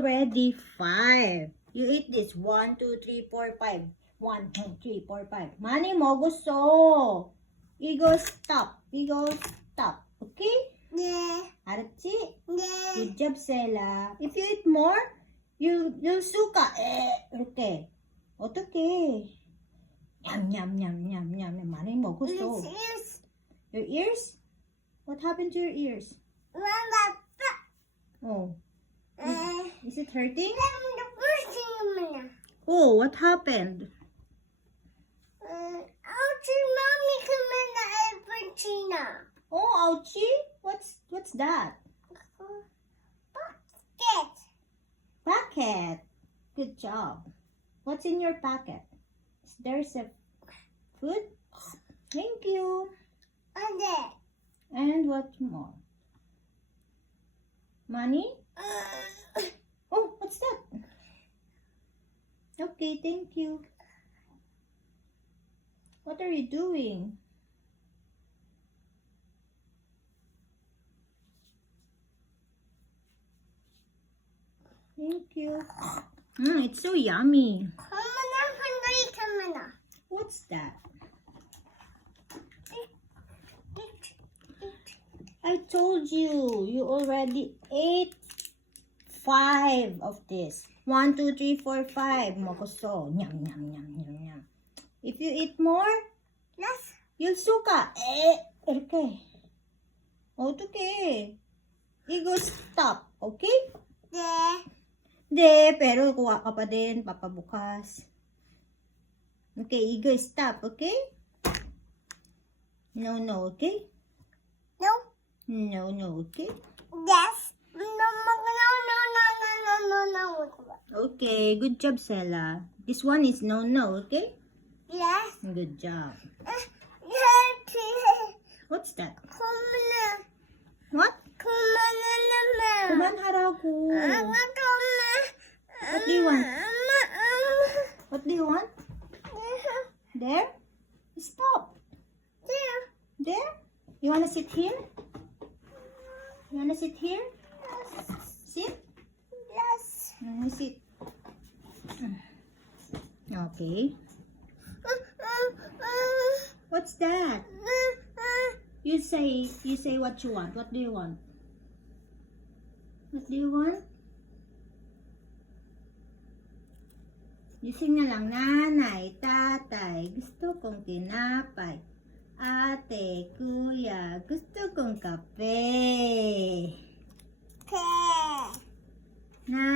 already 5. You eat this. 1, 2, 3, 4, 5. 1, 2, 3, 4, 5. Money mo gusto. Ego stop. Ego stop. Okay? 네. 알았지? 네. Good job, Sela. If you eat more, you'll suka. 이렇게. 어떡해. 냠냠냠냠냠. 많이 먹었어. This Your ears? What happened to your ears? Oh. Is it hurting? Oh, what happened? Oh, ouchie. What's that? Packet. Good job. What's in your packet? There's a food? Thank you. And what more? Money? Oh, what's that? Okay, thank you. What are you doing? Thank you. It's so yummy. What's that? I told you, you already ate 5 of this. 1, 2, 3, 4, 5. Mokoso. Nyam, nyam, nyam, nyam, nyam. If you eat more, you'll suka. Okay. Okay. Ego stop. Okay? Pero kuha ka pa din. Papabukas. Okay, ego stop. Okay? No, okay? No, okay? Okay, good job, Sela. This one is no, okay? Good job. What's that? What? Kumanharaku. What do you want? What do you want? There? Stop. There? You wanna sit here? You wanna sit here? Sit? Let me sit. Okay. What's that? You say what you want. What do you want? What do you want? Gising na lang, nanay, tatay, gusto kong tinapay. Ate, kuya, gusto kong kape. Na